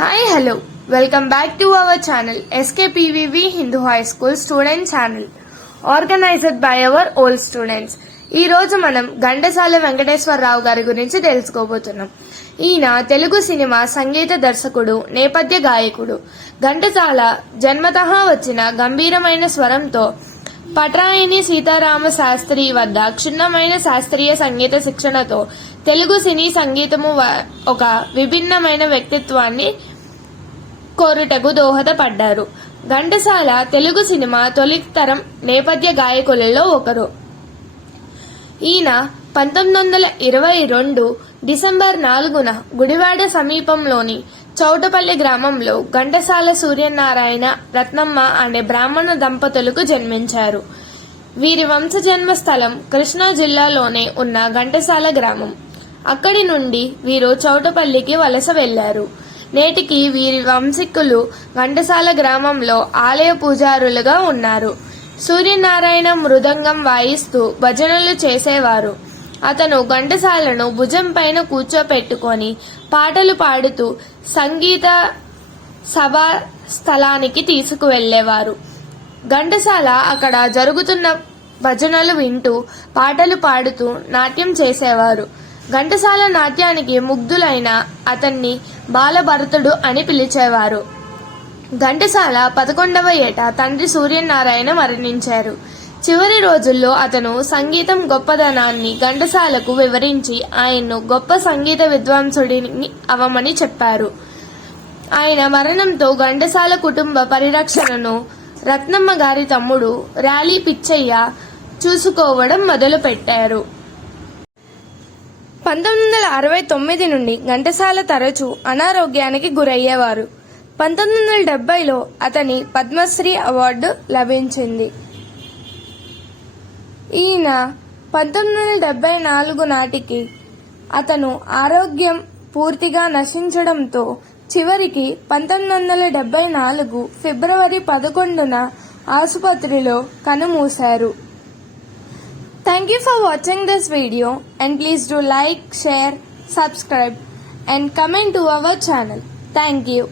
Hi hello welcome back to our channel SKPVV Hindu high school student channel organised by our old students ఈ రోజు మనం ఘంటసాల వెంకటేశ్వరరావు గారి గురించి తెలుసుకోబోతున్నాం. ఈయన తెలుగు సినిమా సంగీత దర్శకుడు నేపథ్య గాయకుడు. ఘంటసాల జన్మతహా వచ్చిన గంభీరమైన స్వరంతో పట్రాయిని సీతారామ శాస్త్రి వద్ద క్షుణ్ణమైన శాస్త్రీయ సంగీత శిక్షణతో తెలుగు సినీ సంగీతము ఒక విభిన్నమైన వ్యక్తిత్వాన్ని కోరుటకు దోహదపడ్డారు. ఘంటసాల తెలుగు సినిమా తొలితరం నేపథ్య గాయకులలో ఒకరు. ఈయన పంతొమ్మిది వందల ఇరవై రెండు డిసెంబర్ నాలుగున గుడివాడ సమీపంలోని చౌటపల్లి గ్రామంలో ఘంటసాల సూర్యనారాయణ రత్నమ్మ అనే బ్రాహ్మణ దంపతులకు జన్మించారు. వీరి వంశ జన్మ స్థలం కృష్ణా జిల్లాలోనే ఉన్న ఘంటసాల గ్రామం. అక్కడి నుండి వీరు చౌటపల్లికి వలస వెళ్ళారు. నేటికి వీరి వంశికులు ఘంటసాల గ్రామంలో ఆలయ పూజారులుగా ఉన్నారు. సూర్యనారాయణ మృదంగం వాయిస్తూ భజనలు చేసేవారు. అతను ఘంటసాలను భుజం పైన కూర్చోపెట్టుకొని పాటలు పాడుతూ సంగీత సభా స్థలానికి తీసుకువెళ్ళేవారు ఘంటసాల అక్కడ జరుగుతున్న భజనలు వింటూ పాటలు పాడుతూ నాట్యం చేసేవారు. ఘంటసాల నాట్యానికి ముగ్ధులైన అతన్ని బాలభరతుడు అని పిలిచేవారు. ఘంటసాల పదకొండవ ఏట తండ్రి సూర్యనారాయణ మరణించారు. చివరి రోజుల్లో అతను సంగీతం గొప్పదనాన్ని ఘంటసాలకు వివరించి ఆయన్ను గొప్ప సంగీత విద్వాంసుడిని అవమని చెప్పారు. ఆయన మరణంతో ఘంటసాల కుటుంబ పరిరక్షణను రత్నమ్మ గారి తమ్ముడు ర్యాలీ పిచ్చయ్య చూసుకోవడం మొదలుపెట్టారు. పంతొమ్మిది వందల అరవై తొమ్మిది నుండి ఘంటసాల తరచూ అనారోగ్యానికి గురయ్యేవారు. పంతొమ్మిది వందల డెబ్బైలో అతని పద్మశ్రీ అవార్డు లభించింది. ఈయన పంతొమ్మిది వందల డెబ్బై నాలుగు నాటికి అతను ఆరోగ్యం పూర్తిగా నశించడంతో చివరికి పంతొమ్మిది వందల డెబ్బై నాలుగు ఫిబ్రవరి పదకొండున ఆసుపత్రిలో కనుమూశారు. Thank you for watching this video and please do like, share, subscribe and comment to our channel. Thank you.